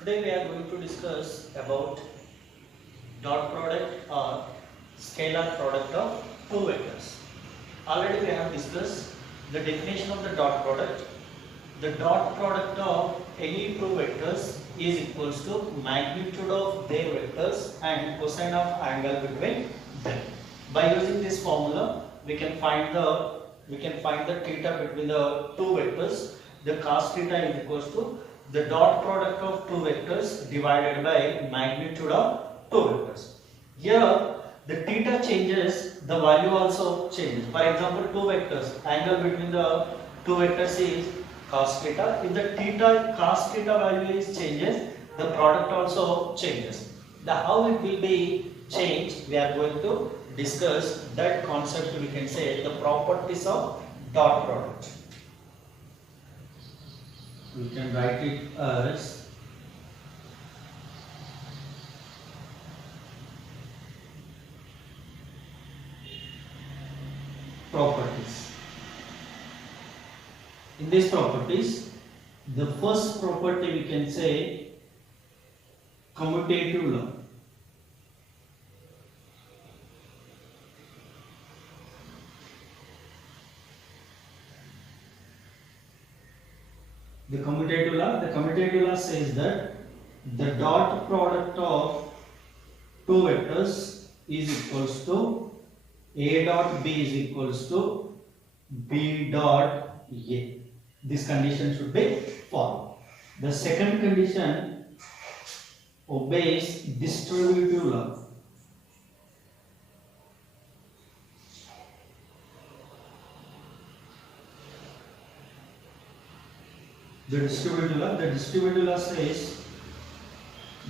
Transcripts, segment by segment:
Today we are going to discuss about dot product or scalar product of two vectors. Already we have discussed the definition of the dot product. The dot product of any two vectors is equals to magnitude of their vectors and cosine of angle between them. By using this formula, we can find the theta between the two vectors. The cos theta is equals to the dot product of two vectors divided by magnitude of two vectors. Here the theta changes, the value also changes. For example, two vectors, angle between the two vectors is cos theta. If the cos theta value is changes, the product also changes. The how it will be changed, we are going to discuss that concept. We can say the properties of dot product. We can write it as properties. In these properties, the first property we can say commutative law. The commutative law says that the dot product of two vectors is equals to A dot B is equals to B dot A. This condition should be followed. The second condition obeys distributive law. The distributive law says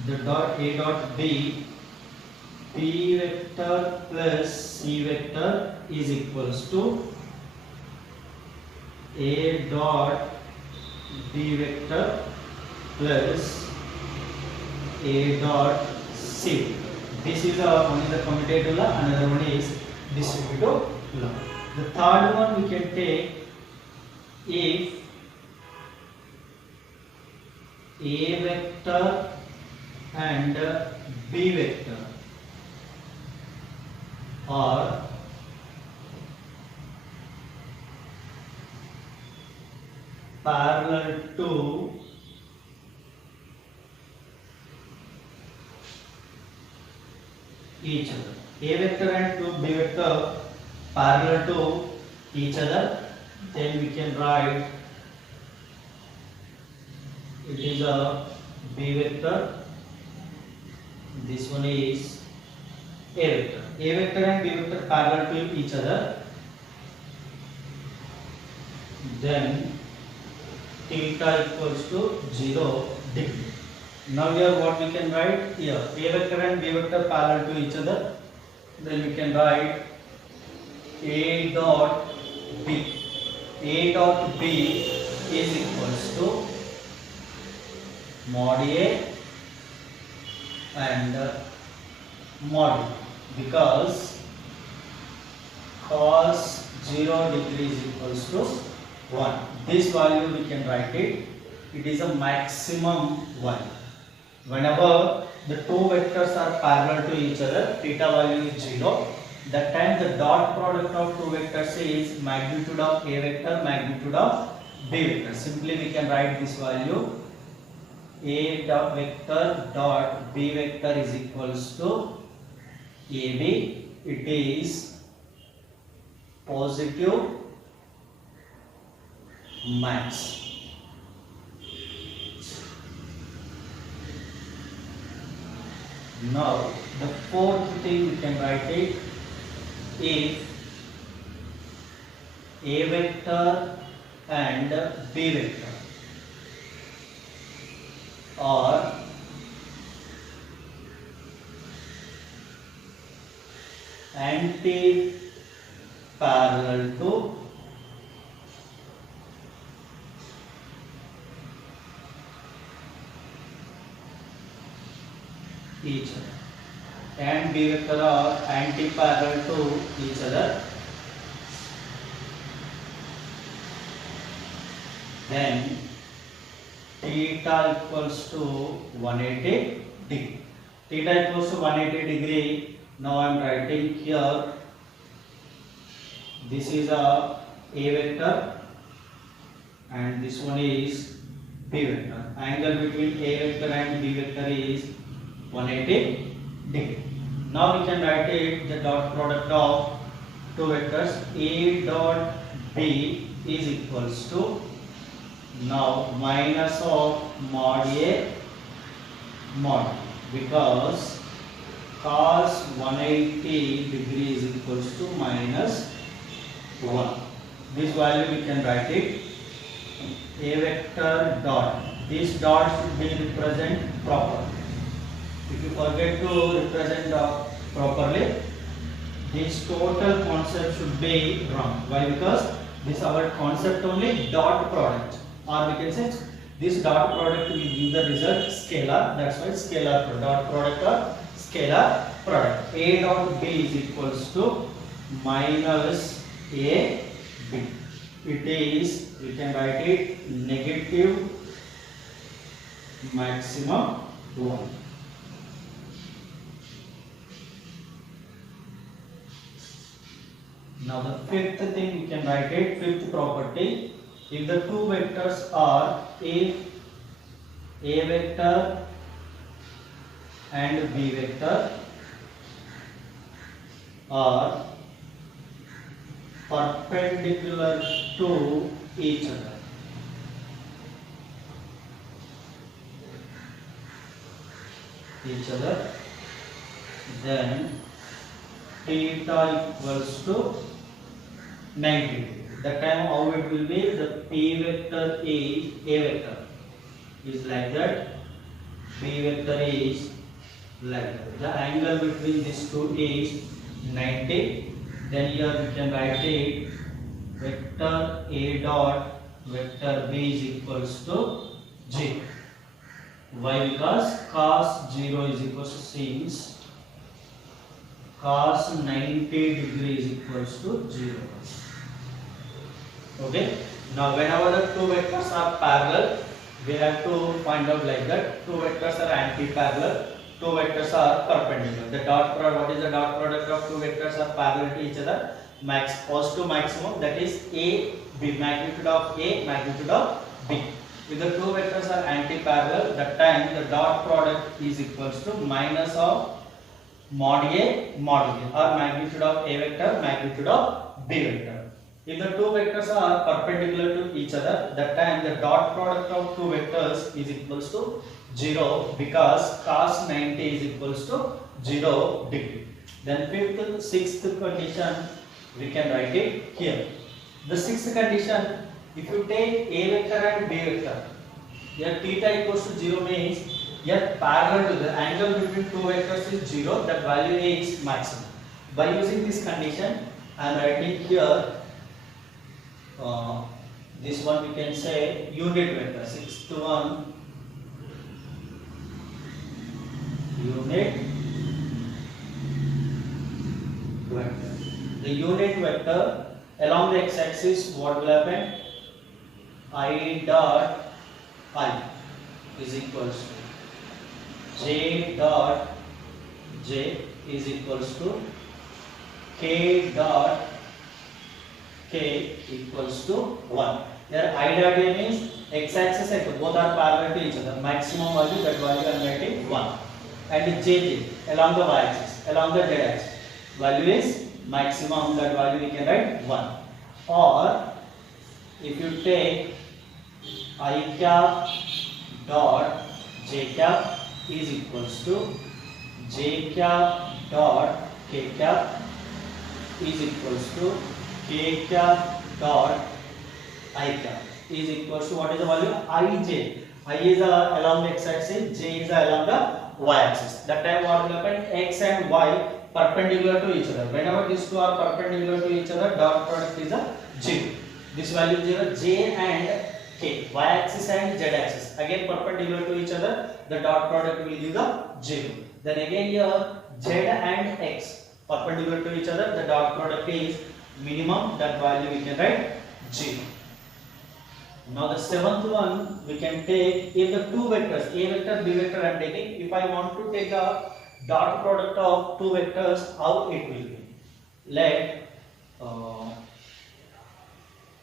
the dot A dot B vector plus C vector is equals to A dot B vector plus A dot C. This is one is the commutative law, another one is distributive law. The third one we can take if A vector and B vector are parallel to each other. A vector and B vector parallel to each other, then we can write it is a B vector, this one is A vector. A vector and B vector parallel to each other, then theta equals to 0 degree. Now here what we can write here, A vector and B vector parallel to each other, then we can write A dot B. A dot B is equals to mod A and mod B, because cos 0 degree is equals to 1. This value we can write it is a maximum 1. Whenever the two vectors are parallel to each other, theta value is 0. That time the dot product of two vectors is magnitude of A vector, magnitude of B vector. Simply we can write this value A dot vector dot B vector is equals to AB. It is positive max. Now the fourth thing we can write it, if A vector and B vector are anti-parallel to each other, and B vector are anti-parallel to each other, then theta equals to 180 degree. Theta equals to 180 degree. Now I am writing here, this is a vector and this one is B vector. Angle between A vector and B vector is 180 degree. Now we can write it, the dot product of two vectors A dot B is equals to, now minus of mod A mod, because cos 180 degree is equals to minus 1. This value we can write it A vector dot. This dot should be represent proper. If you forget to represent properly, this total concept should be wrong. Why? Because this our concept only dot product, or we can say this dot product will give the result scalar. That's why scalar product, dot product or scalar product. A dot B is equals to minus A B. It is, we can write it negative maximum 1. Now the fifth thing we can write it, fifth property, if the two vectors are A vector and B vector are perpendicular to each other, then theta equals to 90 degree. That time how it will be, the P vector is, A vector is like that, B vector is like that. The angle between these two is 90. Then here we can write it vector A dot vector B is equals to 0. Why? Because cos 0 is equals to, since cos 90 degree is equals to 0. Okay. Now whenever the two vectors are parallel, we have to find out like that. Two vectors are anti-parallel, two vectors are perpendicular. The dot product, what is the dot product of two vectors are parallel to each other? Max, positive maximum, that is A B, magnitude of A, magnitude of B. If the two vectors are anti-parallel, that time the dot product is equals to minus of mod A mod B, or magnitude of A vector, magnitude of B vector. If the two vectors are perpendicular to each other, that time the dot product of two vectors is equals to 0, because cos 90 is equals to 0 degree. Then fifth, sixth condition we can write it here. The sixth condition, if you take A vector and B vector, here theta equals to 0 means here parallel to the angle between two vectors is 0, that value is maximum. By using this condition, I am writing here this one we can say unit vector, 6th one, unit vector. The unit vector along the x-axis, what will happen? I dot I is equals to J dot J is equals to K dot K equals to 1. There I dot A means x-axis and both are parallel to each other. Maximum value, that value I am writing 1. And JJ along the y-axis, along the z-axis, value is maximum, that value we can write 1. Or if you take I cap dot J cap is equals to J cap dot K cap is equals to K cap dot I cap is equals to, what is the value? Ij. I is along the x-axis, J is along the y-axis. That time what will happen? X and y perpendicular to each other. Whenever these two are perpendicular to each other, dot product is a 0. This value is 0. J and K, y-axis and z-axis, again perpendicular to each other, the dot product will give the 0. Then again here Z and X perpendicular to each other, the dot product is minimum, that value we can write 0. Now the seventh one we can take if the two vectors a vector b vector I am taking. If I want to take a dot product of two vectors, how it will be? Let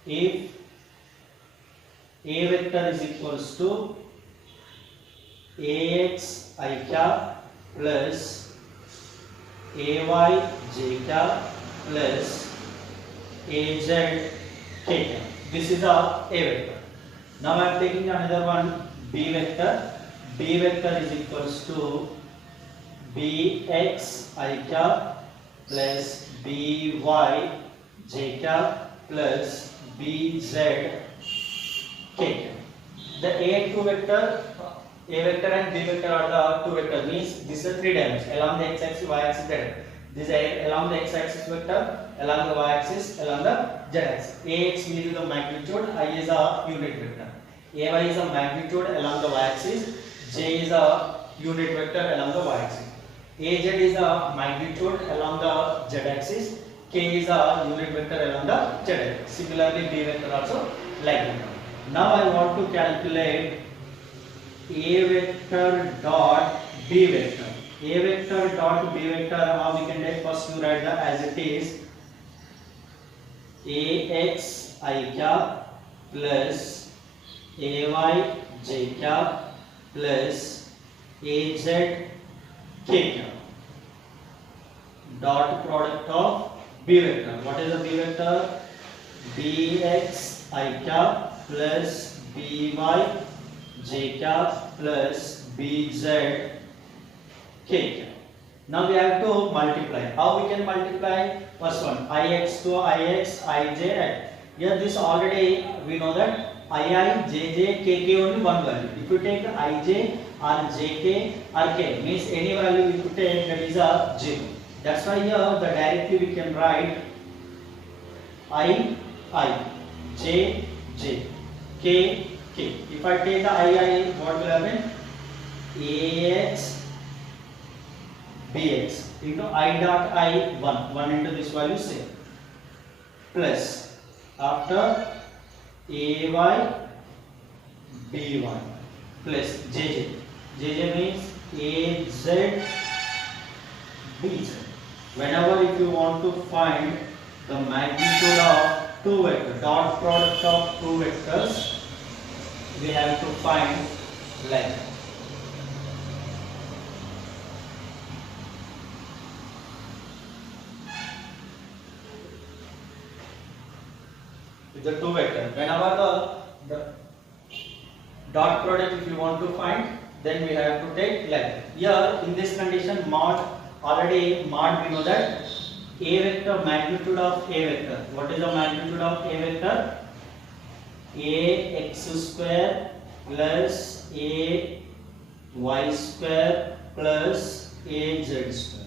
if a vector is equals to ax I cap plus ay j cap plus az k cap. This is a vector. Now I am taking another one b vector. B vector is equals to bx I cap plus by j cap plus bz k cap. The a2 vector, a vector and b vector are the two vectors. Means this is three dimensions along the x-axis, y-axis, z. This is along the x-axis vector, along the y-axis, along the z-axis. Ax will be the magnitude, I is a unit vector. Ay is a magnitude along the y-axis, j is a unit vector along the y-axis. Az is a magnitude along the z-axis, k is a unit vector along the z-axis. Similarly, b vector also like that. Now I want to calculate a vector dot b vector. A vector dot b vector, how we can take? First you write the as it is ax I cap plus ay j cap plus az k cap dot product of b vector. What is the b vector? bx I cap plus by j cap plus bz k cap. Now we have to multiply. How we can multiply? First one ix to ix, ij. Here this already we know that ii, jj, kk only one value. If you take ij or jk or k, means any value we could take, that is a 0. That's why here the directly we can write I, j, k, k. If I take the I, what will happen? Ax bx into I dot I 1 into this value same plus after ay by plus jj means az bz. Whenever if you want to find the magnitude of two vectors, dot product of two vectors, we have to find like that. With the two vectors, whenever the dot product if you want to find, then we have to take like that. Here in this condition mod, already mod we know that a vector magnitude of a vector. What is the magnitude of a vector? Ax square plus a y square plus a z square.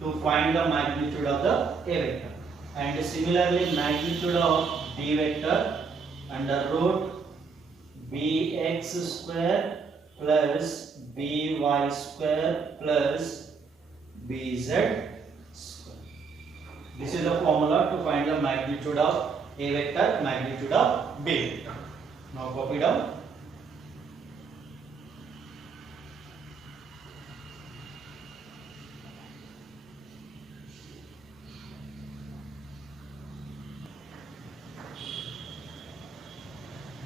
To find the magnitude of the a vector. And similarly magnitude of b vector under root bx square plus by square plus bz square. This is the formula to find the magnitude of a vector, magnitude of b vector. Now copy down.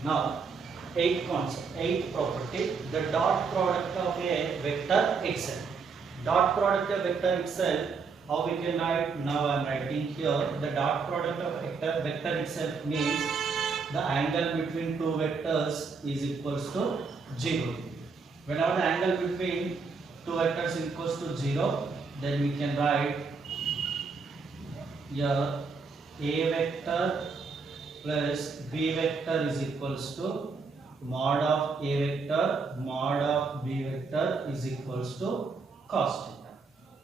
Now, eighth concept, eighth property, the dot product of a vector itself. Dot product of vector itself, how we can write? Now I am writing here, the dot product of vector itself means the angle between two vectors is equals to 0. Whenever the angle between two vectors is equals to 0, then we can write here a vector plus b vector is equals to mod of a vector mod of b vector is equals to cos theta.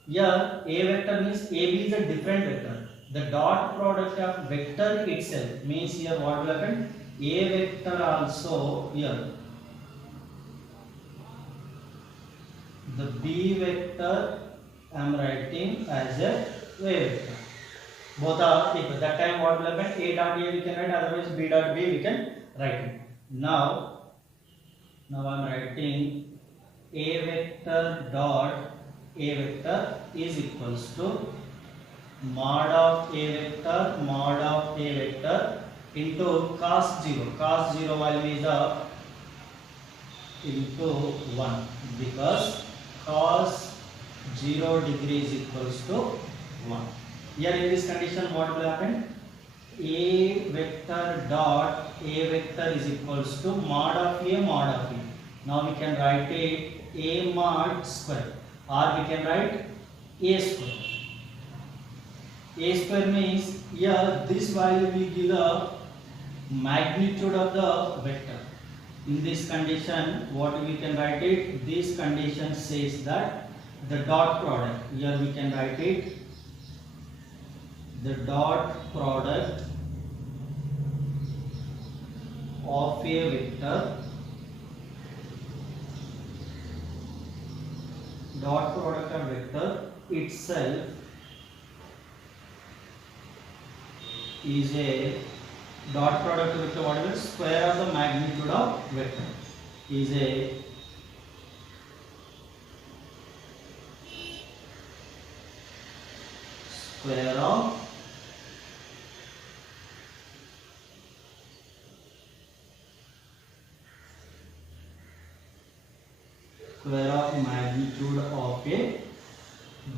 Here a vector means AB is a different vector. The dot product of vector itself means here what will happen? A vector also here. The b vector I am writing as a vector. Both are equal. That time what will happen? A dot A we can write, otherwise B dot B we can write it. Now I'm writing A vector dot A vector is equals to mod of A vector into cos 0. Cos 0 value is into 1 because cos 0 degree is equals to 1. Here in this condition what will happen? A vector dot A vector is equals to mod of A mod of A. Now we can write it A mod square or we can write A square. A square means here this value will give the magnitude of the vector. In this condition what we can write it? This condition says that the dot product, here we can write it the dot product of a vector, dot product of vector itself is a dot product of vector, what is square of the magnitude of vector is a square of magnitude of a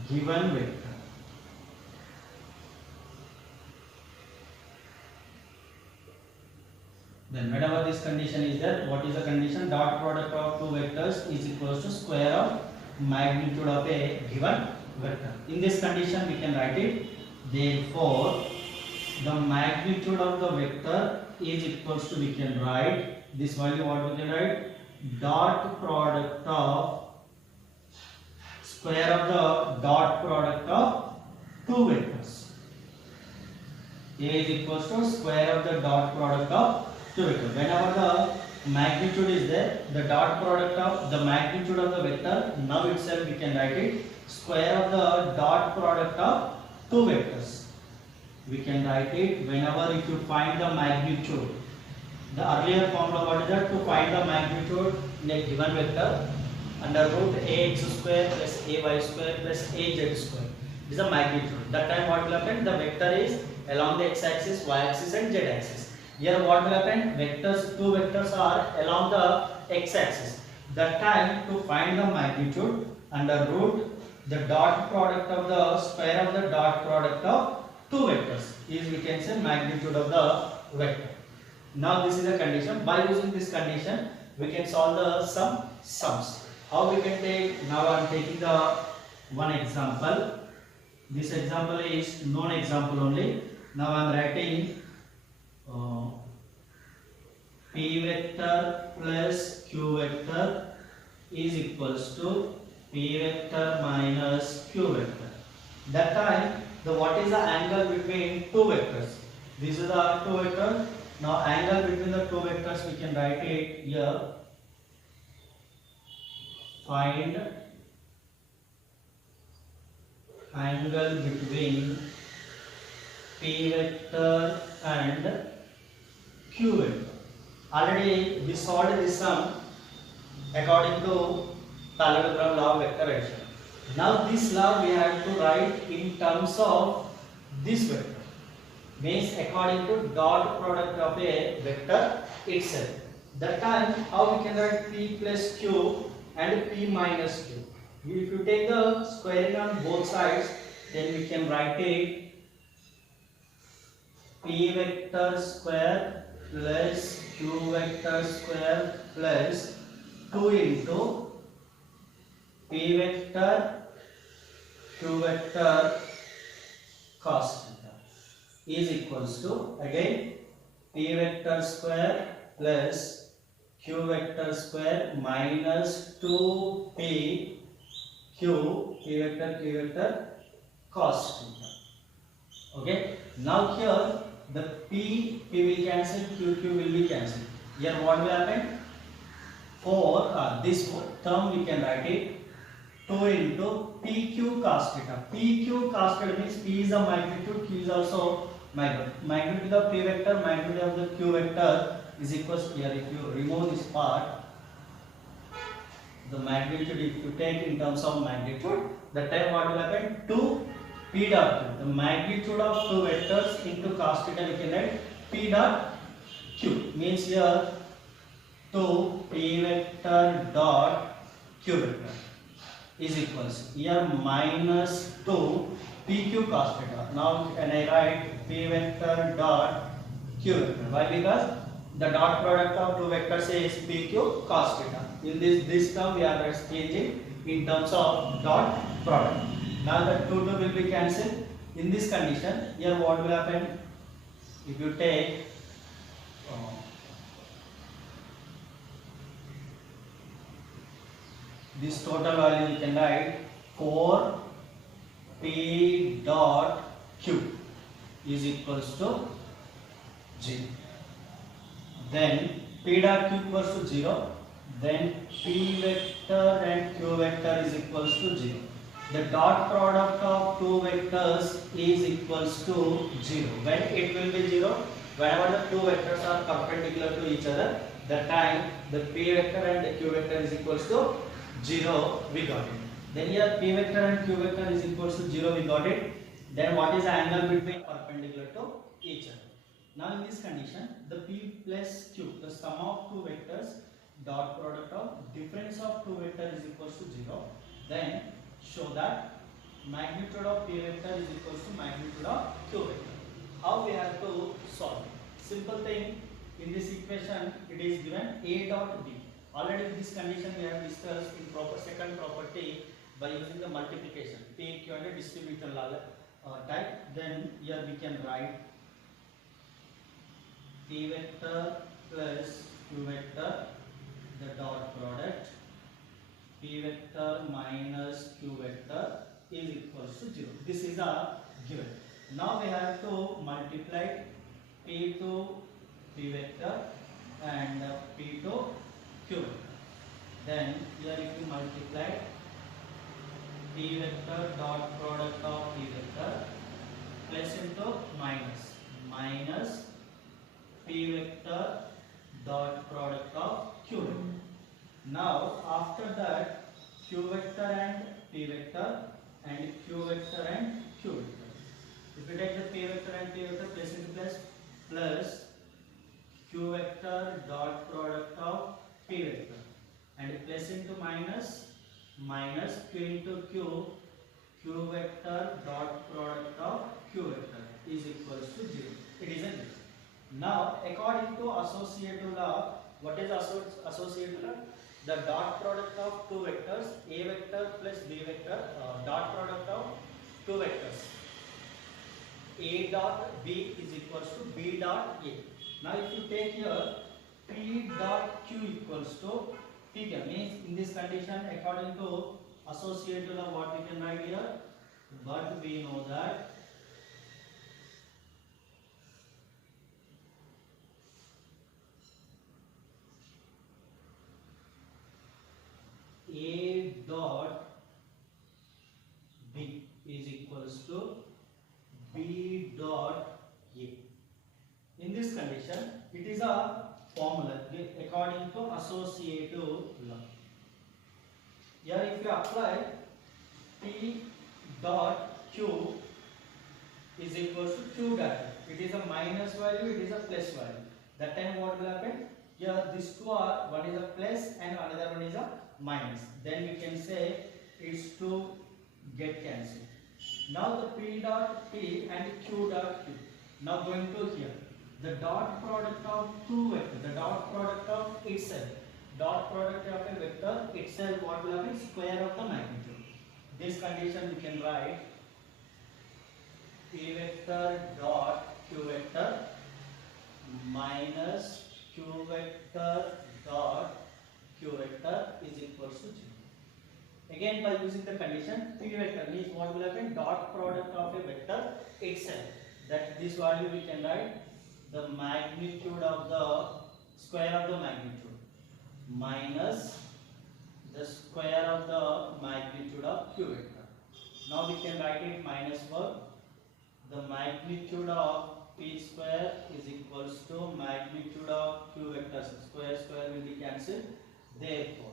given vector. Then whenever this condition is there, what is the condition? Dot product of two vectors is equals to square of magnitude of a given vector. In this condition we can write it, therefore the magnitude of the vector is equals to, we can write this value, what we can write? Dot product of square of the dot product of two vectors. A is equals to square of the dot product of two vectors. Whenever the magnitude is there, the dot product of the magnitude of the vector, now itself we can write it square of the dot product of two vectors. We can write it whenever if you find the magnitude. The earlier formula what is that? To find the magnitude in a given vector, under root ax square plus ay square plus az square is the magnitude. That time what will happen? The vector is along the x-axis, y-axis and z-axis. Here what will happen? Vectors, two vectors are along the x-axis. That time to find the magnitude, under root the dot product of the square of the dot product of two vectors is, we can say, magnitude of the vector. Now this is a condition. By using this condition we can solve the sums. How we can take? Now I am taking the one example. This example is known example only. Now I am writing p vector plus q vector is equals to p vector minus q vector. That time the what is the angle between two vectors? These are the two vectors. Now angle between the two vectors we can write it here. Find angle between p vector and q vector. Already we solved this sum according to parallelogram law of vector addition. Now this law we have to write in terms of this vector. Means according to dot product of a vector itself. That time how we can write p plus q and p minus q. If you take the squaring on both sides, then we can write it p vector square plus q vector square plus 2 into p vector q vector cos theta is equals to, again, p vector square plus q vector square minus 2p p vector cos theta. Okay. Now here the p will cancel, q will be cancelled. Here what will happen? For this term we can write it 2 into pq cos theta. Pq cos theta means p is the magnitude, q is also magnitude of p vector, magnitude of the q vector is equals here. If you remove this part, the magnitude, if you take in terms of magnitude, the time what will happen? 2 p dot q. The magnitude of two vectors into cos theta, we can write p dot q. Means here 2 p vector dot q vector is equals here minus 2 pq cos theta. Now can I write p vector dot q vector? Why? Because the dot product of two vectors is pq cos theta. In this term we are exchanging in terms of dot product. Now the 2 will be cancelled. In this condition, here what will happen? If you take this total value, you can write 4 p dot q is equals to 0. Then p dot q equals to 0. Then p vector and q vector is equals to 0. The dot product of two vectors is equals to 0. When it will be 0? Whenever the two vectors are perpendicular to each other, the time the p vector and the q vector is equals to 0, we got it. Then here p vector and q vector is equals to 0, we got it. Then what is the angle between perpendicular to each other? Now in this condition, the p plus q, the sum of two vectors, dot product of difference of two vectors is equals to 0. Then show that magnitude of p vector is equals to magnitude of q vector. How we have to solve? Simple thing, in this equation it is given a dot b. Already in this condition we have discussed in second property by using the multiplication, p, q and a distribution type. Then here we can write p vector plus q vector, the dot product, p vector minus q vector is equals to 0. This is a given. Now we have to multiply p to p vector and p to q vector. Then here if you multiply p vector dot product of p vector plus into minus p vector dot product of q vector. Now after that q vector and p vector and q vector and q vector. If you take the p vector and p vector plus into plus q vector dot product of p vector and plus into minus q into q vector dot product of q vector is equals to 0. It is a 0. Now according to associative law, what is associative law? The dot product of two vectors, a vector plus b vector, dot product of two vectors, a dot b is equals to b dot a. Now if you take here p dot q equals to p q, means in this condition according to associative law what we can write here? But we know that a dot b is equals to b dot a. In this condition, it is a formula according to associative law. Here if you apply p dot q is equals to q dot, it is a minus value, it is a plus value. That time what will happen? Here these two are, one is a plus and another one is a minus. Then we can say it's to get cancelled. Now the p dot p and q dot q. Now going to here, the dot product of two vectors, the dot product of itself, dot product of a vector itself, what will happen? Square of the magnitude. This condition we can write p vector dot q vector minus q vector dot q vector is equals to 0. Again by using the condition, p vector means what will happen? Dot product of a vector itself. That this value we can write the magnitude of the square of the magnitude minus the square of the magnitude of q vector. Now we can write it minus 4. The magnitude of P square is equals to magnitude of Q vector. Square will be cancelled. Therefore,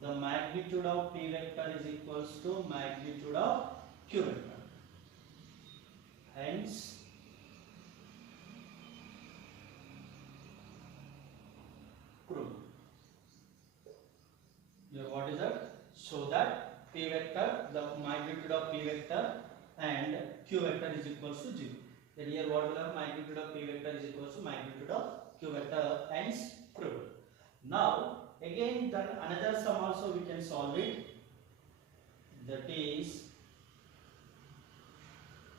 the magnitude of P vector is equals to magnitude of Q vector. Hence, proved. Here what is that? So that P vector, the magnitude of P vector and Q vector is equals to 0. Then here what will have magnitude of P vector is equals to magnitude of Q vector, hence proved. Now again then another sum also we can solve it, that is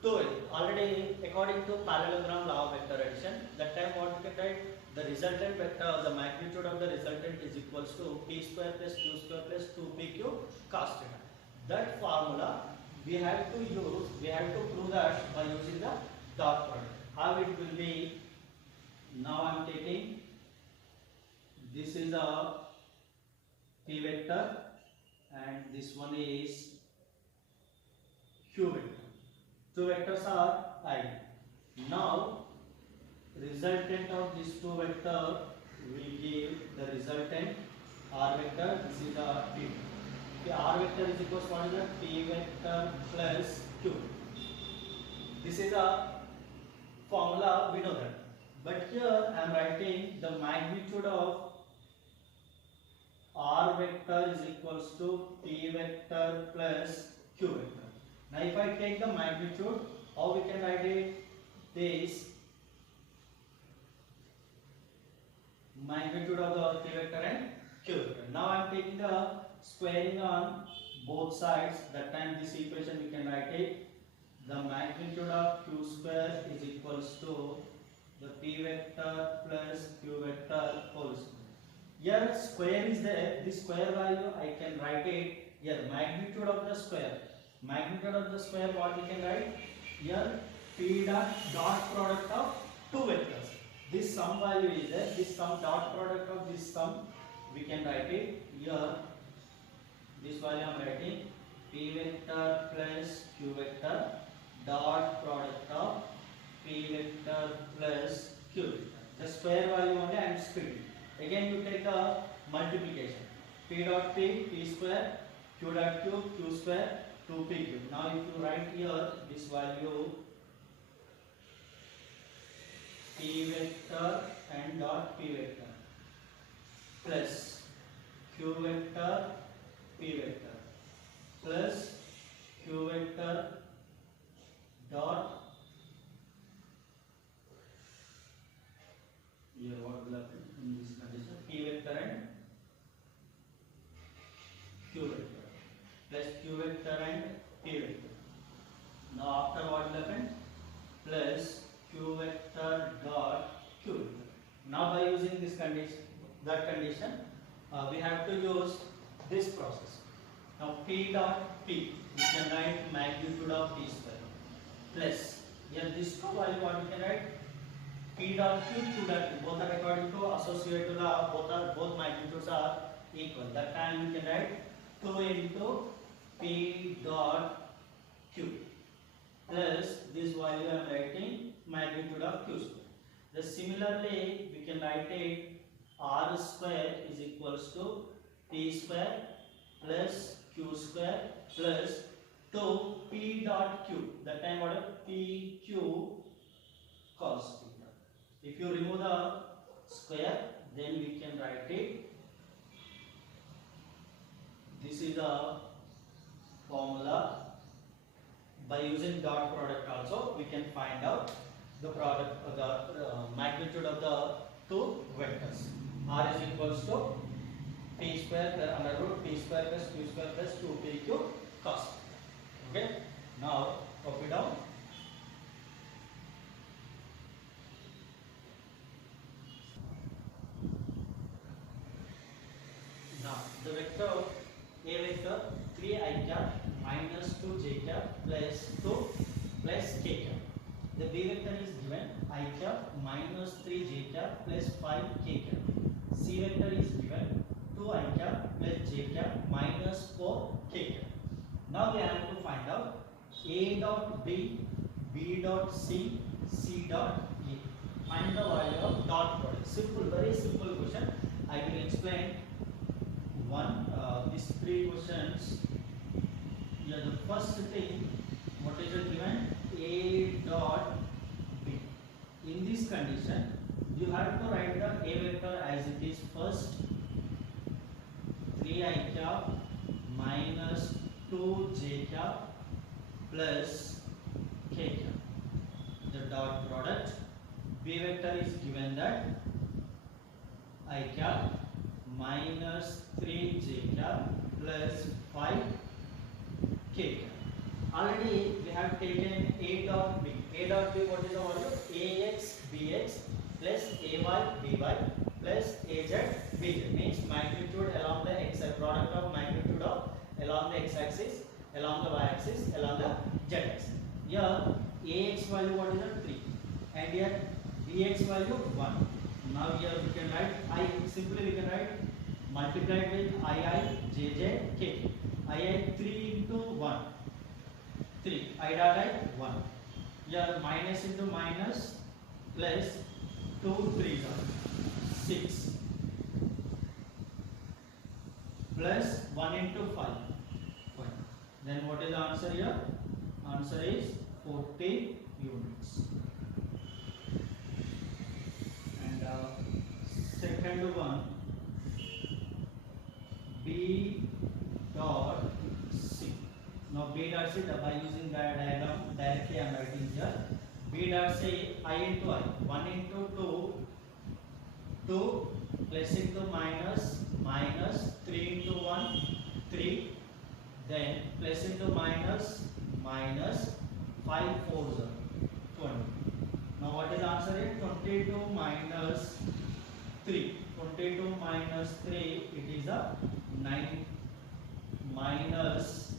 12. Already according to parallelogram law of vector addition, that time what we can write, the resultant vector, the magnitude of the resultant is equals to P square plus Q square plus 2PQ cos theta. That formula we have to use, we have to prove that by using the dot product. How it will be? Now I am taking, this is a P vector and this one is Q vector. Two vectors are I. Now resultant of these two vector will give the resultant R vector. This is a P. Okay, R vector is equals to what is that? P vector plus Q. This is a formula, we know that. But here I am writing the magnitude of R vector is equals to P vector plus Q vector. Now if I take the magnitude, how we can write it? This magnitude of the P vector and Q vector. Now I am taking the squaring on both sides. That time this equation we can write it. The magnitude of Q square is equals to the P vector plus Q vector whole square. Here square is there. This square value I can write it here. Magnitude of the square. Magnitude of the square what we can write? Here P dot product of two vectors. This sum value is there. This sum dot product of this sum we can write it here. This value I am writing P vector plus Q vector dot product of P vector plus Q vector. The square value only I am splitting. Again you take the multiplication. P dot P square, Q dot Q square, 2PQ. Now if you write here this value P vector and dot P vector plus Q vector P vector plus Q vector dot, here what will happen in this condition? P vector and Q vector plus Q vector and P vector. Now after what will happen? Plus Q vector dot Q vector. Now by using this condition, we have to use this process. Now P dot P, we can write magnitude of P square plus, here this two value what we can write? P dot Q, Q dot Q, both are according to associative law, both magnitudes are equal. That time we can write 2 into P dot Q plus this value I am writing magnitude of Q square. Thus similarly we can write it R square is equals to P square plus Q square plus 2 P dot Q. That time what? PQ cos theta. If you remove the square, then we can write it. This is the formula. By using dot product also, we can find out the product, the magnitude of the two vectors. R is equals to P square plus under root P square plus Q square plus 2PQ cos. Okay. Now copy down. Now the vector A vector 3i cap minus 2j cap plus 2 plus k cap. The B vector is given I cap minus 3j cap plus 5k cap. C vector is given 2i cap plus j cap minus 4k cap. Now we have to find out A dot B, B dot C, C dot A. Find the value of dot product. Simple, very simple question. I will explain these three questions. Yeah, the first thing, what is it given? A dot B. In this condition, you have to write the A vector as it is first. 3i cap minus 2j cap plus k cap. The dot product. B vector is given that I cap minus 3j cap plus 5k cap. Already we have taken A dot B. A dot B, what is the value? Ax bx plus ay by plus az bz, means magnitude along the x, product of magnitude of along the x axis, along the y axis, along the z axis. Here ax value what is the 3 and here bx value 1. Now here we can write I, simply we can write multiplied with ii jj k. ii 3 into 1, 3, I dot I 1. Here minus into minus plus 2 3s are 6 plus 1 into 5. Then what is the answer here? Answer is 40 units. And second one, B dot C. Now B dot C, by using the diagram directly I am writing here. B dot C, I into I, 1 into 2, 2 plus into minus, minus 3 into 1, 3, then plus into minus, minus 5 4s are 20. Now what is the answer here? 22 minus 3. 22 minus 3, it is a 9 minus,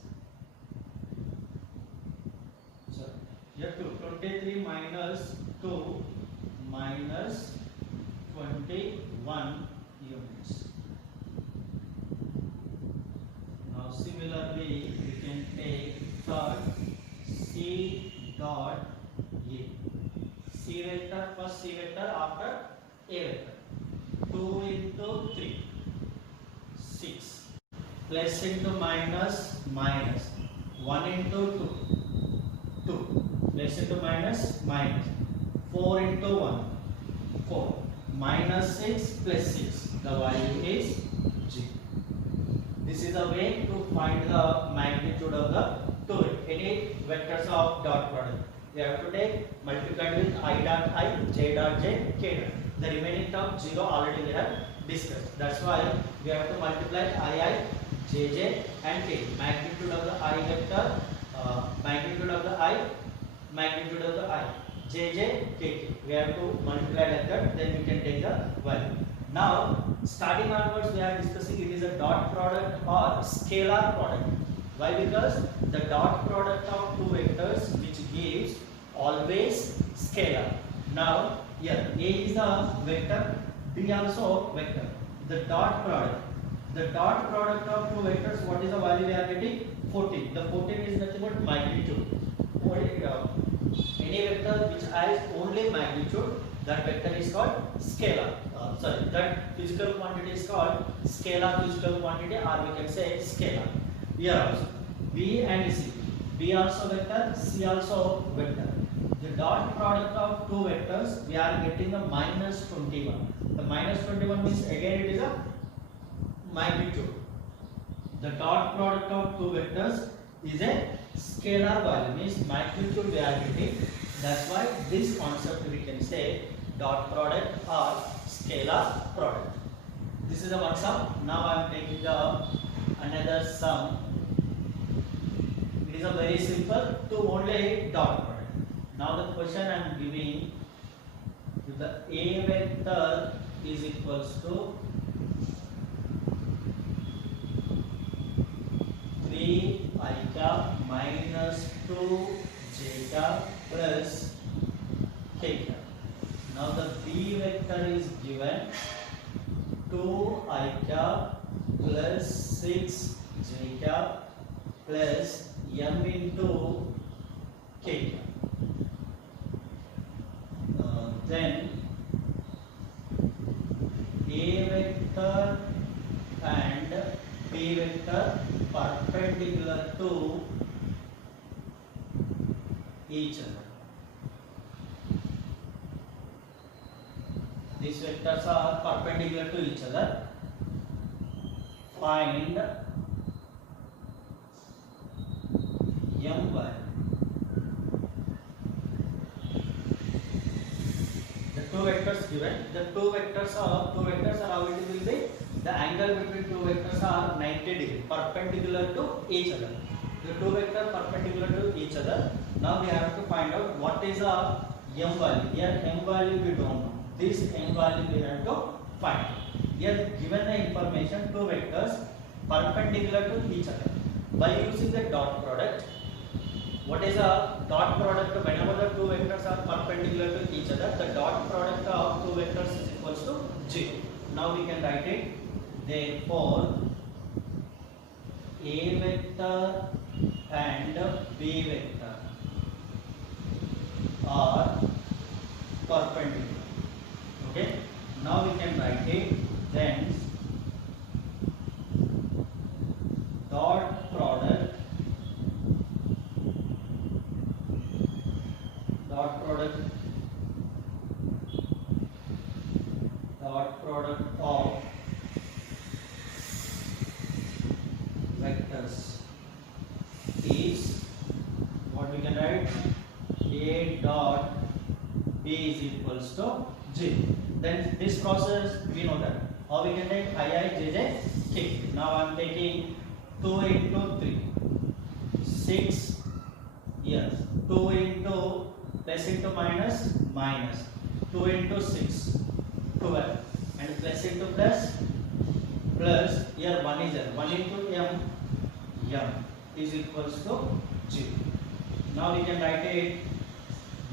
sorry, here 2. 23 minus 2 minus 21 units. Now similarly we can take third, C dot A. C vector, first C vector after A vector. 2 into 3, 6, plus into minus, minus, 1 into 2, 2, plus into minus, minus, 4 into 1, 4, minus 6 plus 6, the value is G. This is a way to find the magnitude of the any vectors of dot product. We have to take multiplied with I dot I, j dot j, k dot. The remaining term 0 already we have discussed. That's why we have to multiply I, jj and k. Magnitude of the I vector, magnitude of the I, magnitude of the I, jj, k. We have to multiply like that, then we can take the value. Now, starting onwards, we are discussing it is a dot product or scalar product. Why? Because the dot product of two vectors which gives always scalar. Now, here A is the vector, B also vector. The dot product of two vectors, what is the value we are getting? 14. The 14 is nothing but magnitude. Any vector which has only magnitude, that vector is called scalar. That physical quantity is called scalar physical quantity, or we can say scalar. Here also B and C. B also vector, C also vector. The dot product of two vectors, we are getting a minus 21. The minus 21 means again it is a magnitude. The dot product of two vectors is a scalar value, means magnitude we are getting. That's why this concept we can say dot product or scalar product. This is the one sum. Now I am taking the another sum. It is a very simple to only dot product. Now the question I am giving, if the A vector is equals to 3i cap minus 2j cap plus k cap. Now the B vector is given 2i cap plus 6j cap plus m into k cap. Then perpendicular to each other. These vectors are perpendicular to each other. Find m value. The two vectors given. The two vectors are how it will be. The angle between two vectors are 90 degree, perpendicular to each other. The two vectors perpendicular to each other. Now we have to find out what is a m value. Here m value we don't know. This m value we have to find. Here given the information, two vectors perpendicular to each other. By using the dot product, what is a dot product? Whenever the two vectors are perpendicular to each other, the dot product of two vectors is equals to 0. Now we can write it. Therefore, A vector and B vector are perpendicular. Okay. Now we can write it. Then dot product of vectors is what we can write. A dot B is equals to 0. Then this process we know that. How we can take K. Now I am taking 2 into 3, 6 years. 2 into plus into minus, 2 into 6, 12, and plus into plus, here 1 is there. 1 into m is equals to 0. Now we can write it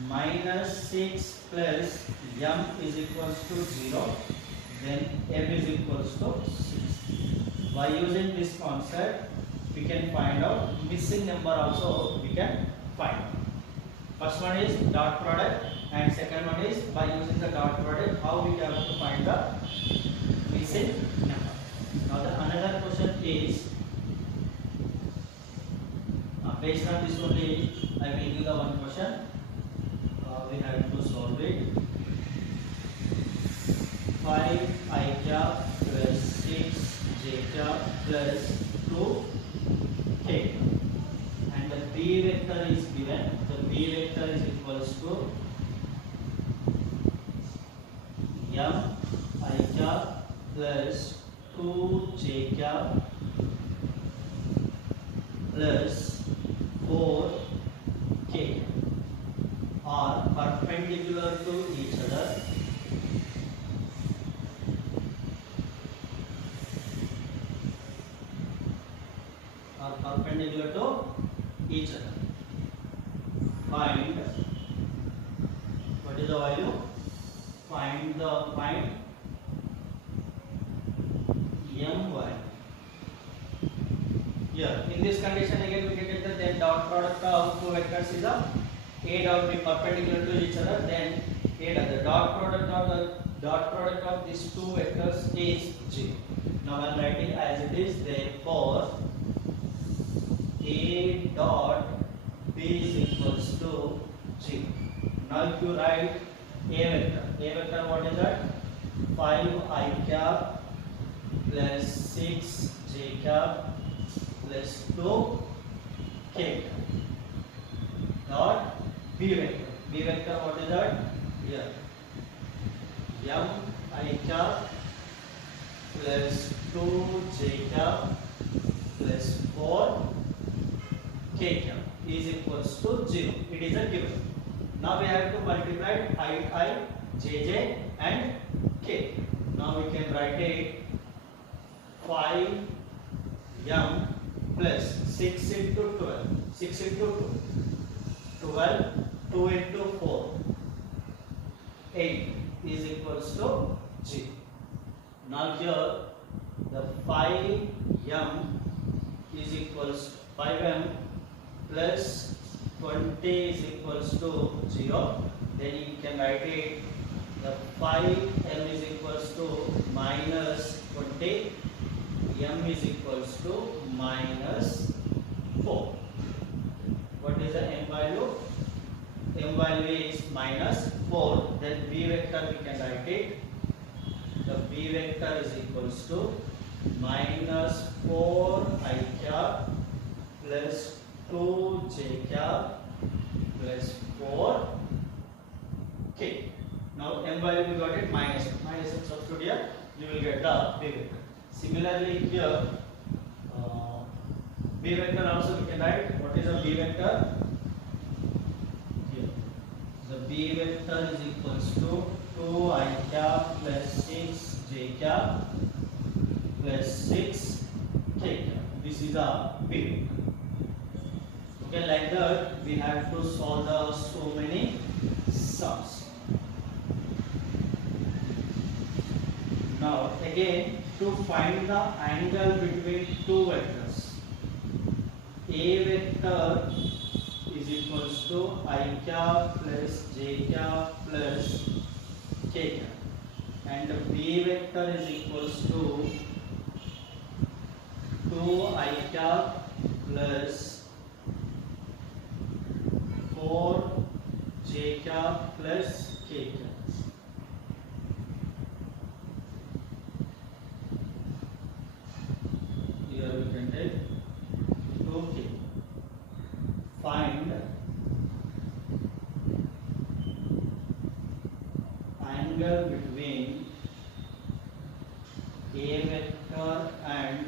minus 6 plus m is equals to 0, then m is equals to 6. By using this concept, we can find out missing number also we can find. First one is dot product, and second one is by using the dot product how we have to find the missing number. Now the another question is based on this only I will give the one question. We have to solve it. 5I cap plus 6J cap plus 2K, and the B vector is given. The B vector is equals to m I cap plus 2J cap plus 4K are perpendicular to each other. Perpendicular to each other. Find what is the value? Find m value. Here in this condition again we get that then dot product of two vectors is a dot be perpendicular to each other. Then the dot product of these two vectors is 0. Now I am writing as it is. Therefore A dot B is equals to 0. Now if you write A vector what is that? 5I cap plus 6J cap plus 2K cap. Dot B vector what is that? Here m I cap plus 2J cap plus 4K cap is equals to 0. It is a given. Now we have to multiply I, JJ and K. Now we can write it 5m plus 6 into 12. 6 into 2. 12. 2 into 4. 8 is equals to 0. Now here the 5m is equals 5m plus 20 is equals to 0. Then you can write it the 5m is equals to minus 20. M is equals to minus value is minus 4, then b vector we can write it. The b vector is equals to minus 4 I cap plus 2 j cap plus 4 k. Now m value we got it minus m. Minus m substitute here, you will get the b vector. Similarly here, b vector also we can write. What is a b vector? Here, the b vector is equals to 2 I cap plus 6 j cap plus 6 k cap. This is a b vector. Okay, like that we have to solve the so many sums. Now again, to find the angle between two vectors, a vector is equals to I cap plus j cap plus k cap, and b vector is equals to 2 I cap plus 4 j cap plus k cap. Here we can take 2k. Find angle between a vector and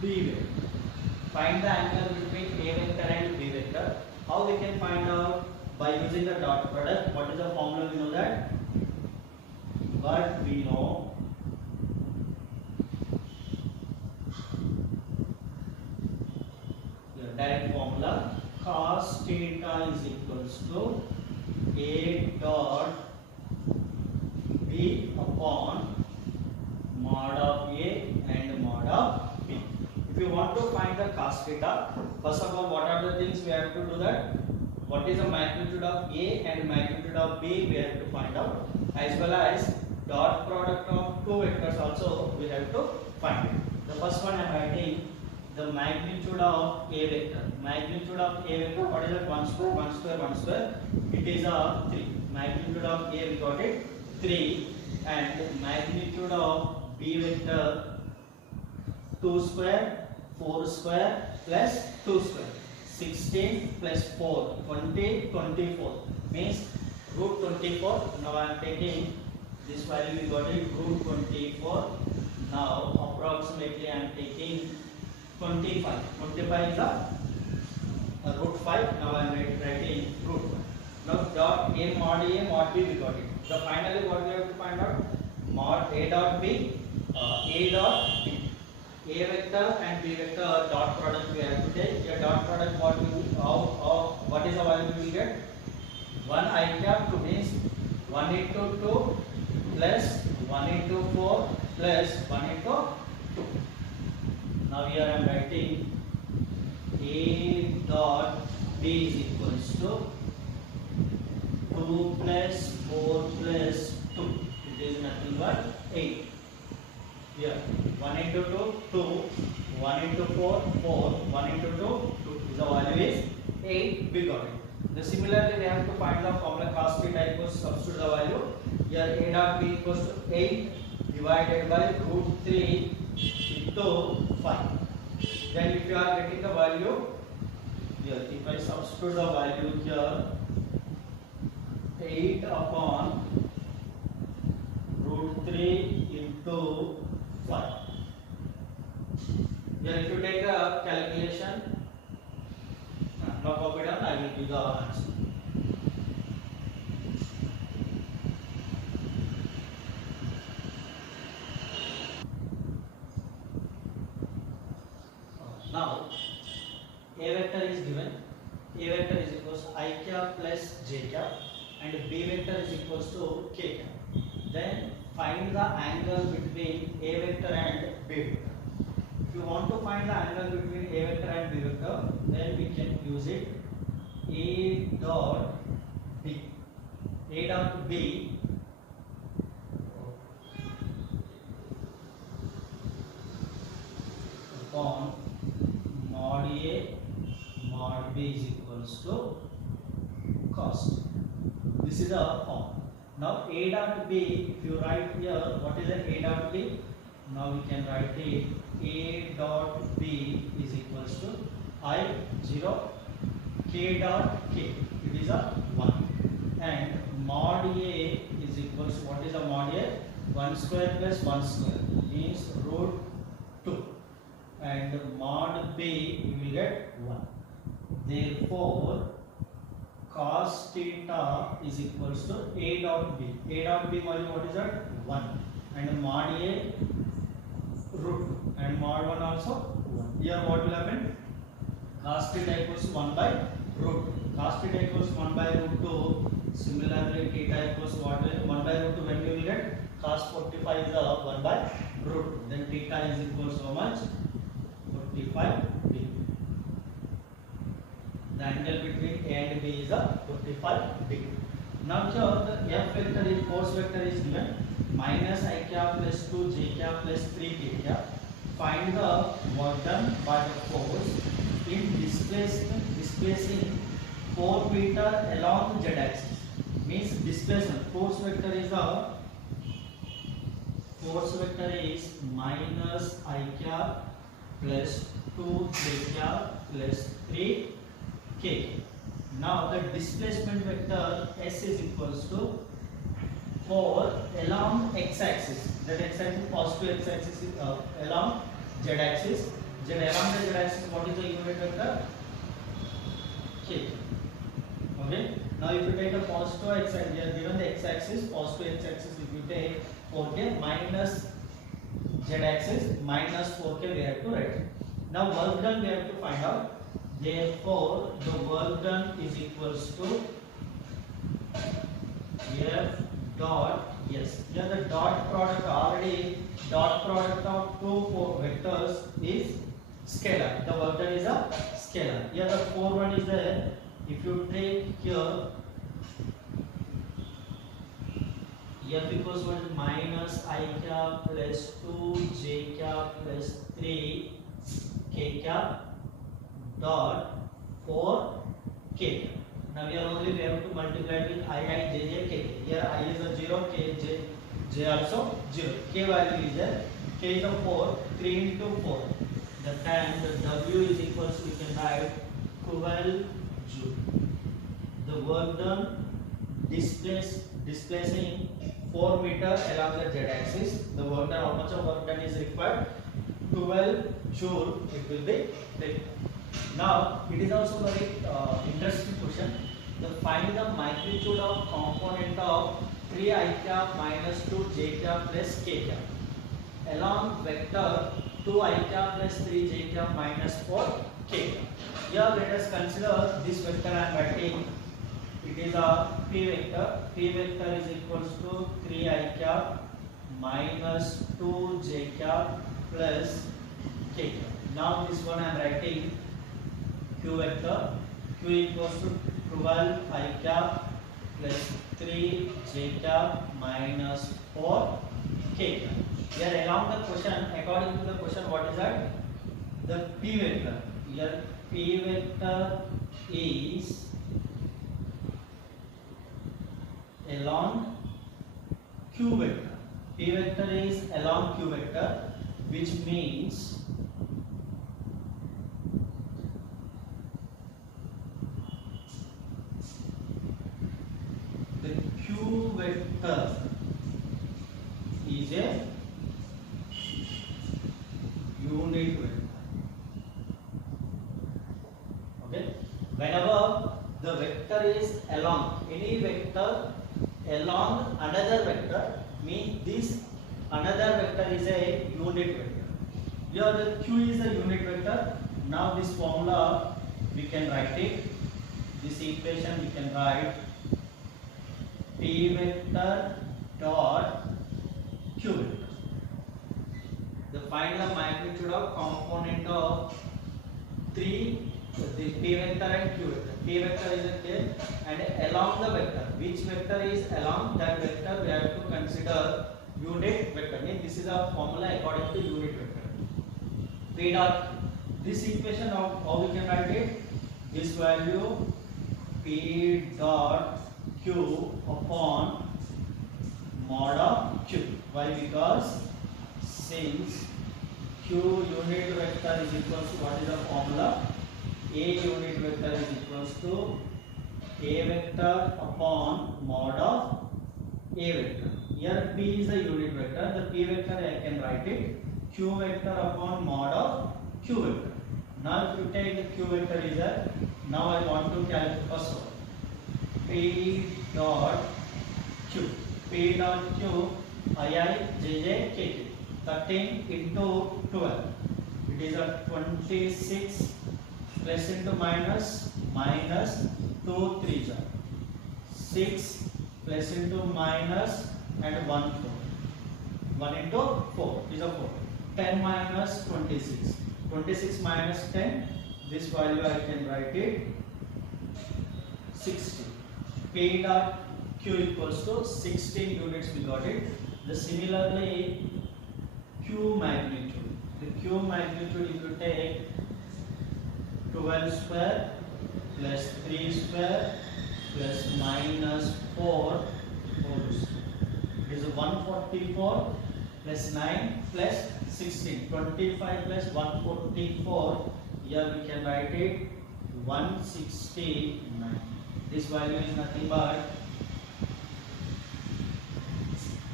b vector. Find the angle between a vector and b vector. How we can find out? By using the dot product. What is the formula? We know that. But we know the direct formula, cos theta is equals to a dot b upon mod of a and mod of b. If you want to find the cos theta, first of all, what are the things we have to do that? What is the magnitude of a and magnitude of b we have to find out, as well as dot product of two vectors also we have to find it. The first one I am writing the magnitude of a vector. Magnitude of a vector, what is that? 1 square, 1 square, 1 square. It is a 3. Magnitude of a we got it 3, and magnitude of b vector 2 square, 4 square plus 2 square. 16 plus 4, 20, 24 means root 24. Now I am taking this value, we got it root 24. Now approximately I am taking 25. 25 is a root 5. Now I am writing root 1. Now dot a mod b we got it. So finally what we have to find out? Mod a dot b, a dot b. A vector and b vector dot product we have to take. Here dot product, what is the value we will get? 1 I cap 2 means 1 into 2 plus 1 into 4 plus 1 into 2. Now here I am writing a dot b is equals to 2 plus 4 plus 2. It is nothing but 8. Here 1 into 2, 2, 1 into 4, 4, 1 into 2, 2. The value is 8, we got it. Similarly, we have to find the formula cos theta equals, substitute the value. Here a dot b equals to 8 divided by root 3 into 5. Then if you are getting the value, here if I substitute the value here, 8 upon root 3 into 5. Here if you take a calculation, now copy down, I will give the answer. Now a vector is given. A vector is equals to I cap plus j cap, and b vector is equals to k cap. Then find the angle between a vector and b vector. If you want to find the angle between a vector and b vector, then we can use it. A dot b. A dot b upon mod a mod b is equals to cos. This is a form. Now A dot B, if you write here, what is the A dot B? Now we can write it A dot B is equals to I 0 K dot K, it is a 1, and mod A is equals to, what is a mod A? 1 square plus 1 square means root 2, and mod B you will get 1. Therefore cos theta is equals to A dot B. A dot B value, what is that? 1, and mod A root 2, and mod 1 also 1. Here what will happen? Cos theta equals 1 by root 2. Cos theta equals 1 by root 2. Similarly, theta equals what? 1 by root 2. When you will get cos 45 is 1 by root 2. Then theta is equals to how much? 45 degree. The angle between A and B is a 45 degree. Now here the F vector is, force vector is given minus I cap plus 2 J cap plus 3 K cap. Find the work done by the force in displacing 4 meter along Z axis. Means displacement. Force vector is minus I cap plus 2 J cap plus 3 K. Now the displacement vector S is equals to 4 along x axis. That x axis, positive x axis is along z axis. Along the z axis, what is the unit vector? K. Okay. Now if you take a positive x axis, you are given the x axis, positive x axis. If you take 4k minus z axis minus 4k, we have to write. Now work done we have to find out. Therefore, the work done is equals to F dot S. Here the dot product, already dot product of two vectors is scalar. The work done is a scalar. Here the 4 one is there. If you take here F equals what? Minus I cap plus 2 J cap plus 3 K cap dot 4 K. Now here only we have to multiply with I, J, J, K. Here I is a 0, K, J also 0. K value is there. K is a 4, 3 into 4. The time the W is equals to, we can write 12 Joule. The work done displacing 4 meter along the Z axis. The work done, how much of work done is required? 12 Joule it will be required. Now it is also very interesting question. Find the magnitude of component of 3 I cap minus 2 J cap plus K cap along vector 2 I cap plus 3 J cap minus 4 K cap. Here let us consider this vector I am writing. It is a P vector. P vector is equals to 3 I cap minus 2 J cap plus K cap. Now this one I am writing Q vector. Q equals to 12 I cap plus 3 J cap minus 4 K cap. Here along the question, according to the question, what is that? The P vector. Here P vector is along Q vector. P vector is along Q vector, which means the Q vector is a unit vector. Okay. Whenever the vector is along any vector along another vector, means this another vector is a unit vector. Here the Q is a unit vector. Now this formula we can write it. This equation we can write P vector dot Q vector. The find the magnitude of component of 3, the P vector and Q vector. P vector is there, and along the vector, which vector is along that vector, we have to consider unit vector. This is a formula according to unit vector. P dot, this equation of how we can write it? This value P dot Q upon mod of Q. Why? Because since Q unit vector is equals to, what is the formula? A unit vector is equals to A vector upon mod of A vector. Here P is the unit vector. The P vector I can write it Q vector upon mod of Q vector. Now if you take the Q vector is there. Now I want to calculate first one. P dot Q. P dot Q II JJ KK. 13 into 12. It is a 26 plus into minus 2 3s are 6 plus into minus and 1 4. 1 into 4 is a 4. 10 minus 26. 26 minus 10. This value I can write it 60. P dot Q equals to 16 units. We got it. The similarly Q magnitude. The Q magnitude, if you take 12 square plus 3 square plus minus 4 whole square. It is 144 plus 9 plus 16. 25 plus 144. Here we can write it 169. This value is nothing but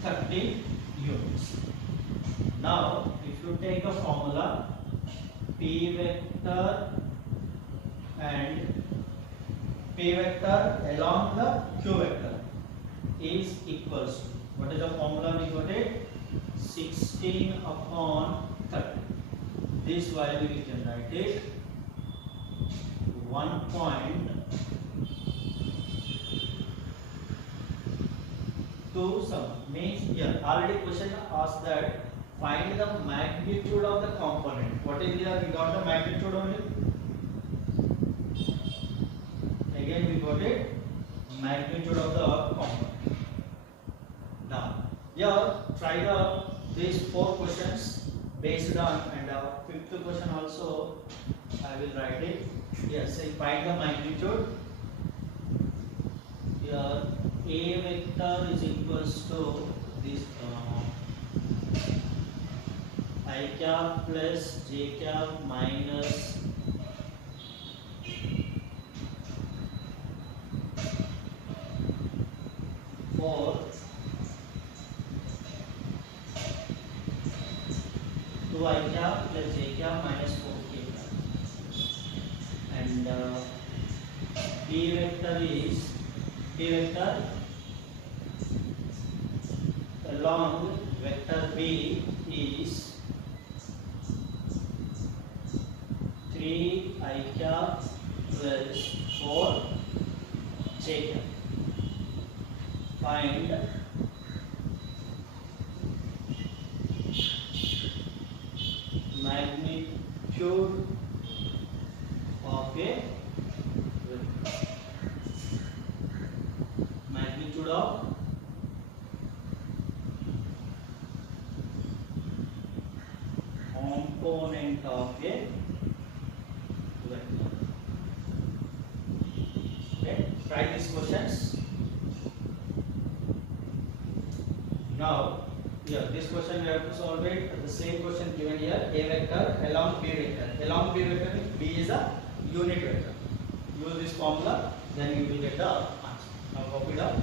30 units. Now, if you take a formula, P vector and P vector along the Q vector is equals to, what is the formula we got it? 16 upon 30. This value we can write it 1.27. Means here already question asked that find the magnitude of the component. What is here? We got the magnitude only. Again we got it magnitude of the component. Now here try these 4 questions based on, and 5th question also I will write it. Yes, say find the magnitude. Here A vector is equals to this I cap plus j cap minus four 2 I cap plus j cap minus 4 k cap. And P vector is P vector along vector B is 3 I cap plus 4 j cap. Find magnitude of a vector. Magnitude of component of a vector. Okay, try these questions. Now, here this question we have to solve it. The same question given here: a vector along b vector. Along b vector means b is a unit vector. Use this formula, then you will get the answer. Now copy it up.